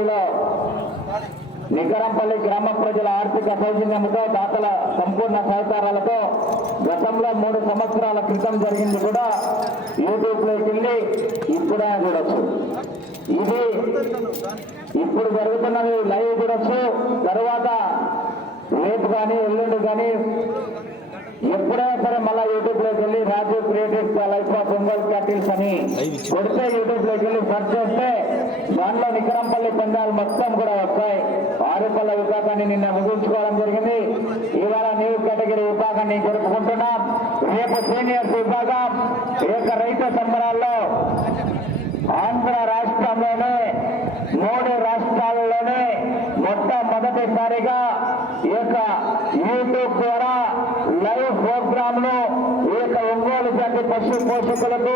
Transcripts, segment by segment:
గోదావరిలో నికరంపల్లి గ్రామ ప్రజల ఆర్థిక సౌజన్యంతో దాతల సంపూర్ణ సహకారాలతో గతంలో మూడు సంవత్సరాల క్రితం జరిగింది కూడా యూట్యూబ్లోకి వెళ్ళి ఇప్పుడే చూడొచ్చు. ఇది ఇప్పుడు జరుగుతున్నది లైవ్ చూడొచ్చు. తర్వాత రేపు కానీ ఎల్లుండి కానీ ఎప్పుడైనా సరే మళ్ళీ యూట్యూబ్లోకి వెళ్ళి Raju creatives life of Bengal cattles అని కొడితే యూట్యూబ్లోకి వెళ్ళి సెర్చ్ చేస్తే దాంట్లో నికరంపల్లి పందాలు మొత్తం కూడా వస్తాయి. ఆరుపల్లి విభాగాన్ని నిన్న ముగించుకోవడం జరిగింది. ఇవాళ న్యూ కేటగిరీ విభాగాన్ని జరుపుకుంటున్నాం. రేపు సీనియర్స్ విభాగం. ఏక రైతు సంబరాల్లో ఒక్కసారిగా ఈ యొక్క యూట్యూబ్ ద్వారా లైవ్ ప్రోగ్రామ్లో ఈ యొక్క ఒంగోలు జాతి పశు పోషకులకు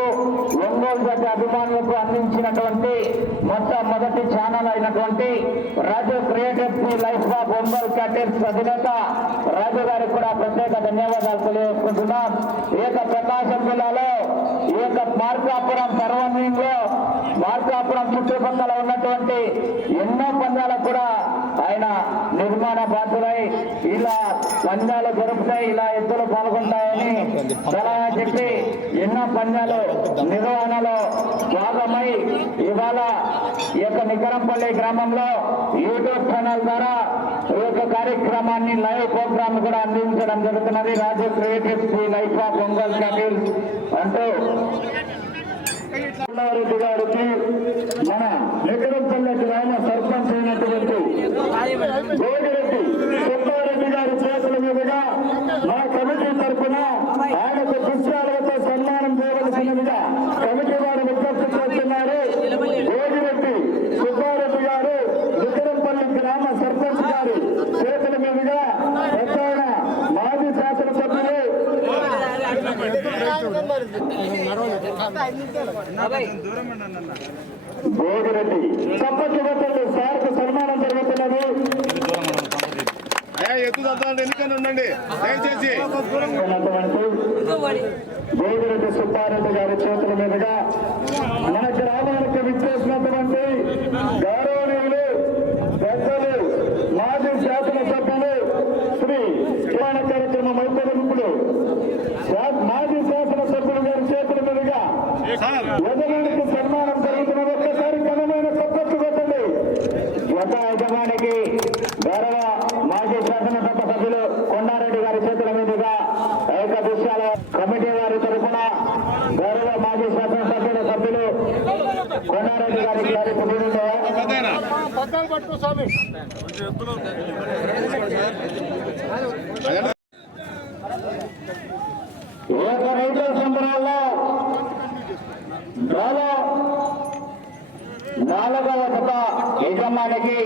ఒంగోలు జాతి అభిమానులకు అందించినటువంటి మొట్టమొదటి ఛానల్ అయినటువంటి Raju creative life of Ongole cattles అధినేత రాజు గారికి కూడా ప్రత్యేక ధన్యవాదాలు తెలియజేసుకుంటున్నాం. ఈ యొక్క ప్రకాశం జిల్లాలో ఈ యొక్క మార్కాపురం సర్వీంలో మార్కాపురం చుట్టుపక్కల ఉన్నటువంటి ఎన్నో నిర్మాణ బాధ్యులై ఇలా పందాలు జరుపుతాయి ఇలా ఎద్దులు పాల్గొంటాయని సలహా చెప్పి ఎన్నో పందాలు నిర్వహణలో భాగమై ఇవాళ ఈ యొక్క నికరంపల్లి గ్రామంలో యూట్యూబ్ ఛానల్ ద్వారా ఈ యొక్క కార్యక్రమాన్ని లైవ్ ప్రోగ్రామ్ కూడా అందించడం జరుగుతున్నది. Raju creative life of Ongole cattles అంటూ. రెడ్డి గారికి గోగిరెడ్డి గోగిరెడ్డి తప్పట్లు పెట్టండి సార్కు సన్మానం జరుగుతున్నది అయ్యా ఎత్తు ఎన్నికలు ఉండండి దయచేసి సుబ్బారెడ్డి గారి చేతుల మీదుగా మన గ్రామానికి విచ్చేసినటువంటి గౌరవనీయులు పెద్దలు మాజీ శాసనసభ్యులు శ్రీ కిరాణ కార్యక్రమం అయిపోయినప్పుడు మాజీ శాసనసభ్యులు గారి చేతుల మీదుగా సార్ యజమానికి సన్మానం జరుగుతున్నది ఒక్కసారి ఘనమైన సభ్యత్వం పెట్టండి యథా యజమానికి గౌరవ మాజీ శాసనసభ సభ్యులు కొండారెడ్డి గారి చేతుల మీదుగా ఏక దృశ్యాల కమిటీ వారి తరఫున గౌరవ మాజీ శాసనసభ్యుల సభ్యులు కొండారెడ్డి గారికి గారి సభ్యులు పెద్దయినా ఏక రైతుల సంబరాల్లో డ్రాలో నాలుగవ జత యజమానికి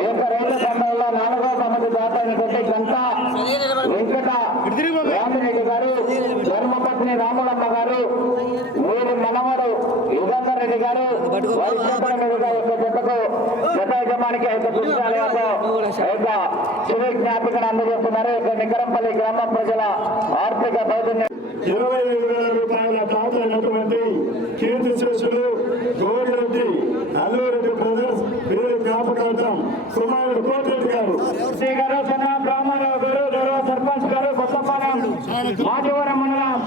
ఏక రైతు సంబరాల్లో నాలుగవ తమది జాత గంట వెంకట రామిరెడ్డి గారు ధర్మపత్ని రాములమ్మ గారు వీరి మనవడు యుగంధర్ రెడ్డి గారు వారి చేతుల మీదుగా యొక్క జతకు జత యజమానికి యొక్క దృశ్యాలయాతో యొక్క చిరు జ్ఞాపికను అందజేస్తున్నారు. యొక్క నికరంపల్లి గ్రామ ప్రజల ఆర్థిక సౌజన్యం ఇరవై ఐదు వేల రూపాయల టాప్ అయినటువంటి కీర్తి శేషులు గోవిరెడ్డి అల్లూరెడ్డి బ్రదర్స్ వీరి జ్ఞాపకార్థం కుమారుడు కోటిరెడ్డి గారు. శ్రీ గారు రామారావు గారు గౌరవ సర్పంచ్ గారు కొత్తపాలెం మాజీవరం మండలం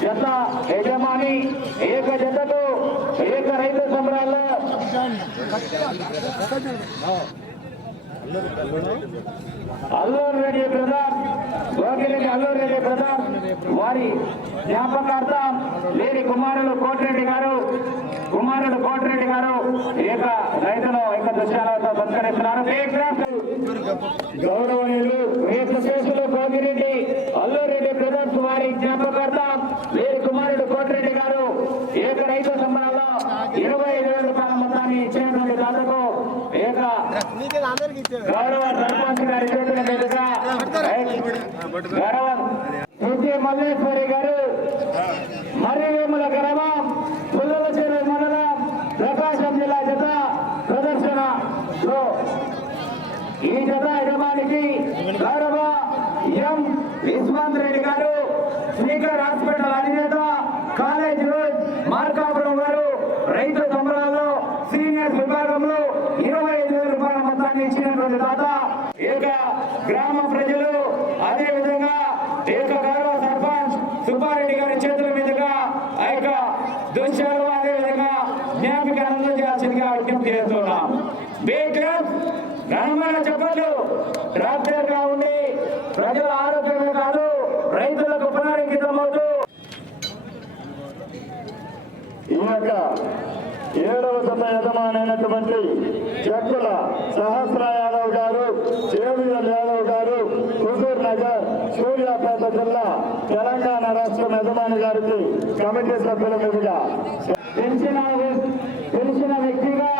జిల్లా యజమాని ఏక రైతు సంబరాల్లో. అల్లూరు రెడ్డి బ్రదర్ గోగిరెడ్డి అల్లూరు రెడ్డి ప్రతాప్ వారి జ్ఞాపకార్థం లేని కుమారులు కోటిరెడ్డి గారు కుమారుడు కోటిరెడ్డి గారు ఏక రైతులు ఏక దృశ్యాలతో సంస్కరిస్తున్నారు. గౌరవనీయులు రేపు కేసులు గోగిరెడ్డి అల్లూరెడ్డి బ్రదర్స్ వారి జ్ఞాపకార్థం లేని కుమారుడు కోటిరెడ్డి గారు ఏక రైతు సంబరాల్లో ఇరవై ఐదు వేల రూపాయల మొత్తాన్ని ఇచ్చినటువంటి దాతకు ఏక గౌరవ సర్పంచ్ గారి చేతుల మీదుగా గౌరవ తుది మల్లేశ్వరి గారు మర్రివేముల గ్రామం పుల్లల చెరువు మండలం ప్రకాశం జిల్లా జత ప్రదర్శనలో ఈ జత యజమానికి గౌరవ ఎం ఇస్మాన్ రెడ్డి గారు స్పీకర్ హాస్పిటల్ అధినేత కాలేజ్ రోడ్ మార్కాపురం గారు రైతు సంబరాల్లో ఇచ్చినటువంటి తాత ఈ యొక్క గ్రామ ప్రజలు అదే విధంగా ఈ యొక్క గౌరవ సర్పంచ్ సుబ్బారెడ్డి గారి చేతుల మీదుగా ఆ యొక్క దృశ్యాలు అదే విధంగా జ్ఞాపిక అందజేయాల్సిందిగా విజ్ఞప్తి చేస్తున్నాం బీ క్లబ్ ఘనమైన చెప్పట్లు డ్రాఫ్టర్గా ఉండి ప్రజల ఆరోగ్యమే కాదు రైతులకు పునరంకితమవుతూ ఈ యొక్క ఏడవ శత యజమానైనటువంటి చెక్కుల సహస్ర యాదవ్ గారు చేవియల్ యాదవ్ గారు హుజూర్ నగర్ సూర్యాపేట జిల్లా తెలంగాణ రాష్ట్రం యజమాని గారికి కమిటీ సభ్యుల మీదుగా తెలిసిన తెలిసిన వ్యక్తిగా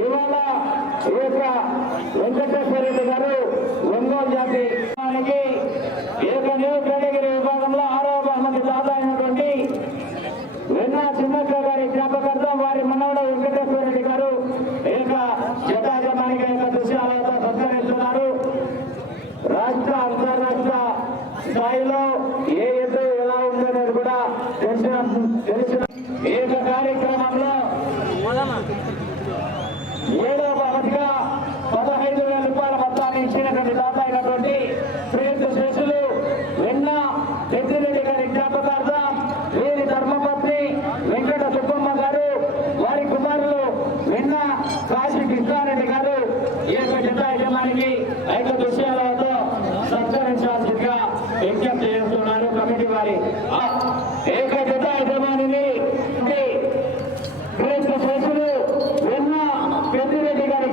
ఇవాళ ఈ యొక్క వెంకటేశ్వర రెడ్డి గారు ఒంగోలు జాతి స్థాయిలో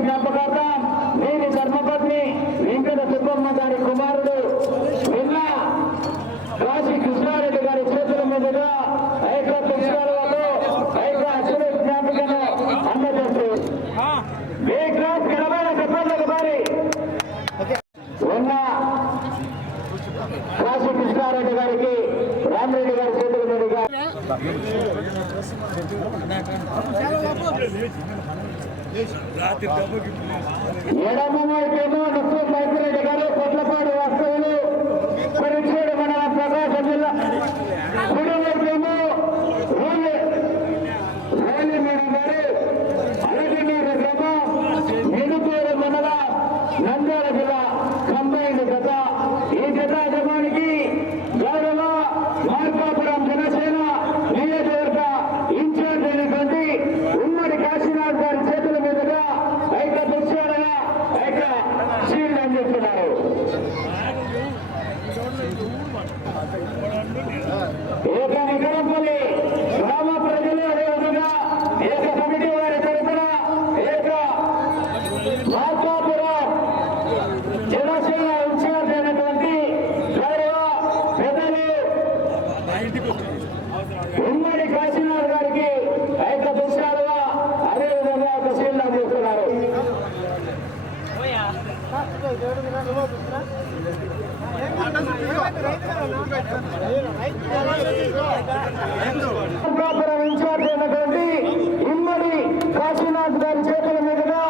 జ్ఞాపకార్థం వీరి ధర్మపత్ని వెంకట సుబ్బమ్మ గారి కుమారుడు నిన్న కాశీ కృష్ణారెడ్డి గారి చేతుల మీదుగా ఐక పుష్పాలతో ఐక అక్షర జ్ఞాపికను అందజేసి ఘనమైన చెప్పండి మరి ఉన్న కాశీ కృష్ణారెడ్డి గారికి రామరెడ్డి గారి చేతుల మీదుగా. ఎడమ వైపేమో నిత్యం మైతిరెడ్డి గారు కొట్లపాడు వస్తువులు పరీక్షేడు మండలం ప్రకాశం జిల్లా కుడి వైపేమో రోలి రోలి మేడం గారు అరగినీరు గ్రామం నిడుపూరు మండలం నంద్యాల జిల్లా కంబైన్ జత ఈ జత యజమానికి గౌరవ మార్కాపురం జనసేన నియోజకవర్గ ఇన్ఛార్జ్ అయినటువంటి ఉమ్మడి కాశీనాథ్ గారి చేతుల మీదుగా ఐక దృశ్యాలుగా ఐక షీల్డ్ అందిస్తున్నారు ఏక నిగరంపల్లి గ్రామ ప్రజలు అదేవిధంగా ఏక కమిటీ వారి తరఫున ఏక మార్కాపురం జనసేన ఇన్ఛార్జ్ అయినటువంటి గౌరవ పెద్దలు ఉమ్మడి కాశీనాథ్ గారికి ఐక దృశ్యాలుగా అదేవిధంగా ఒక షీల్డ్ అందిస్తున్నారు మార్కాపురం ఇన్ఛార్జ్ అయినటువంటి ఉమ్మడి కాశీనాథ్ గారి చేతుల మీదుగా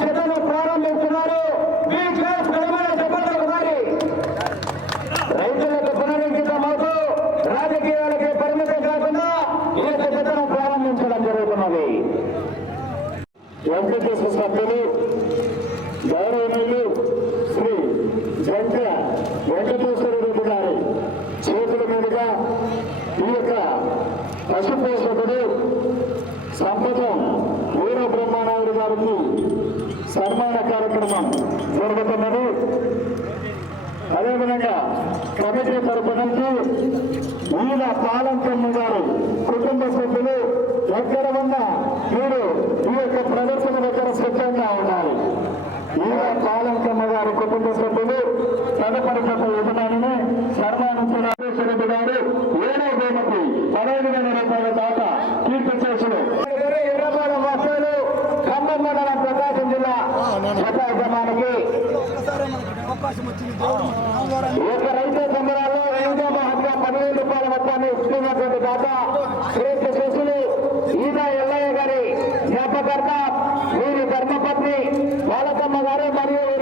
జతను ప్రారంభిస్తున్నారు మీ క్లాస్ బలమైన చెప్పండి ఒకసారి రైతులకు పునరంకితమవుతూ రాజకీయాలకి పరిమితం కాకుండా ఈ యొక్క జతను ప్రారంభించడం జరుగుతున్నది వెంకటేశ్వర సభ్యులు గౌరవనీయులు శ్రీ జంట వెంకటేశ్వర రెడ్డి గారి చేతుల మీదుగా ఈ యొక్క పశుపోషకుడు సంపదం వీర బ్రహ్మానాయుడు గారికి సన్మాన కార్యక్రమం జరుగుతున్నది. అదేవిధంగా కమిటీ తరపు నుంచి ఈయన పాలంకమ్మ గారు కుటుంబ సభ్యులు ఎక్కడ ఉన్నా మీరు ఈ యొక్క ప్రదర్శన సిద్ధంగా ఉండాలి ఈయన పాలంకమ్మ గారు కుటుంబ సభ్యులు తదుపరి గత యజమానిని సన్మానించిన రెడ్డి గారు ఏడో బహుమతి పదహైదు వేల రూపాయల దాకా కీర్తి వస్తువులు ఖమ్మం మండలం ప్రకాశం జిల్లా యజమానికి ఒక రైతు సంబరాల్లో ఐదో మహత్వ పదివేల రూపాయల మొత్తాన్ని ఇస్తున్నటువంటి దాత శ్రేష్ఠ శిశులు ఈద ఎల్లయ్య గారి జ్ఞాపకర్త వీరి ధర్మపత్ని బాలకమ్మ గారు మరియు